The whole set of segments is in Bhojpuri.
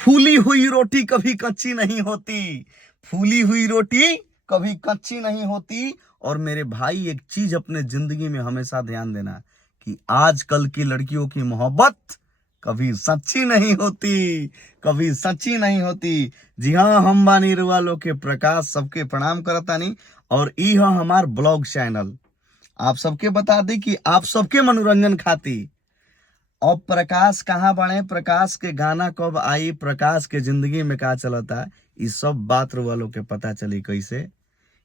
फूली हुई रोटी कभी कच्ची नहीं होती, फूली हुई रोटी कभी कच्ची नहीं होती। और मेरे भाई एक चीज अपने जिंदगी में हमेशा ध्यान देना कि आजकल की लड़कियों की मोहब्बत कभी सच्ची नहीं होती, कभी सच्ची नहीं होती। जी हाँ, हम बानी वालों के प्रकाश सबके प्रणाम करतानी। और ई है हमार ब्लॉग चैनल। आप सबके बता दी कि आप सबके मनोरंजन खाती अब प्रकाश कहाँ बने, प्रकाश के गाना कब आई, प्रकाश के जिंदगी में क्या चलता, इस सब बात वालों के पता चली कैसे,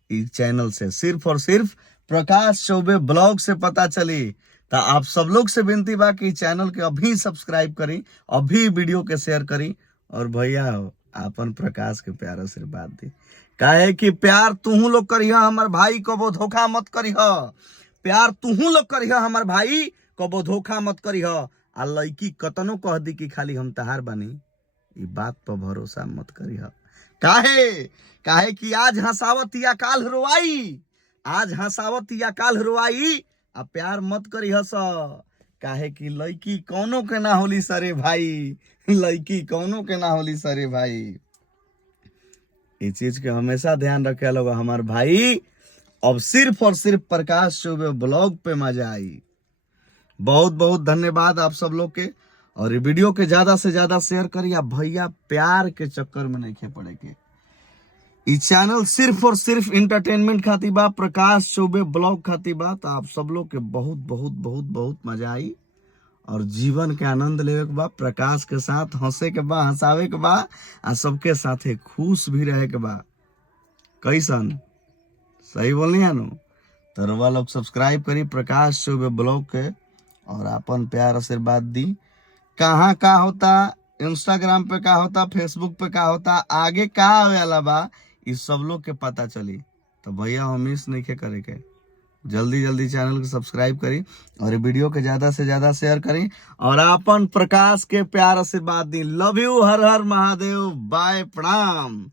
इस चैनल से, सिर्फ और सिर्फ प्रकाश चौबे ब्लॉग से पता चली। तो आप सब लोग से विनती बा कि चैनल के अभी सब्सक्राइब करी, अभी वीडियो के शेयर करी। और भैया अपन प्रकाश के प्यार आशीर्वाद दी, काहे कि प्यार तुहू लोग करिह, हमार भाई कबो धोखा मत करिह। प्यार तुहू लोग करिह हमार भाई, कबो धोखा मत करिह। आ लड़की कतनो कह दी कि खाली हम तहार बानी, ई बात पर भरोसा मत करिह। काहे काहे कि आज हंसावत या काल रोआई, आज हंसावत या काल रोआई। आ प्यार मत करी हस, काहे कि लड़की कौनो के ना होली सरे भाई, लड़की कौनो के ना होली सरे भाई। ये चीज के हमेशा ध्यान रखे लोग हमार भाई। अब सिर्फ और सिर्फ प्रकाश चौबे ब्लॉग पे मजा आई। बहुत बहुत धन्यवाद आप सब लोग के। और ये वीडियो के ज्यादा से ज्यादा शेयर करिए भैया, प्यार के चक्कर में नहीं पड़े के। ई चैनल सिर्फ और सिर्फ इंटरटेनमेंट खाती बा, प्रकाश चौबे ब्लॉग खाती बा। तो आप सब लोग के बहुत बहुत बहुत बहुत मजा आई और जीवन के आनंद लेवे के बा, प्रकाश के साथ हंसे के बा, हंसावे के बा, आ सबके साथे खुश भी रहे के बा। कैसन सही बोलनी है नु? तो रउआ लोग सब्सक्राइब करी प्रकाश चौबे ब्लॉग के और अपन प्यार आशीर्वाद दी। कहाँ का होता, इंस्टाग्राम पे का होता, फेसबुक पे का होता, आगे का वाला बा, इस सब लोग के पता चली। तो भैया हम मिस नहीं के करे के, जल्दी जल्दी चैनल को सब्सक्राइब करी और वीडियो के ज्यादा से ज्यादा शेयर करी और अपन प्रकाश के प्यार आशीर्वाद दी। लव यू, हर हर महादेव, बाय, प्रणाम।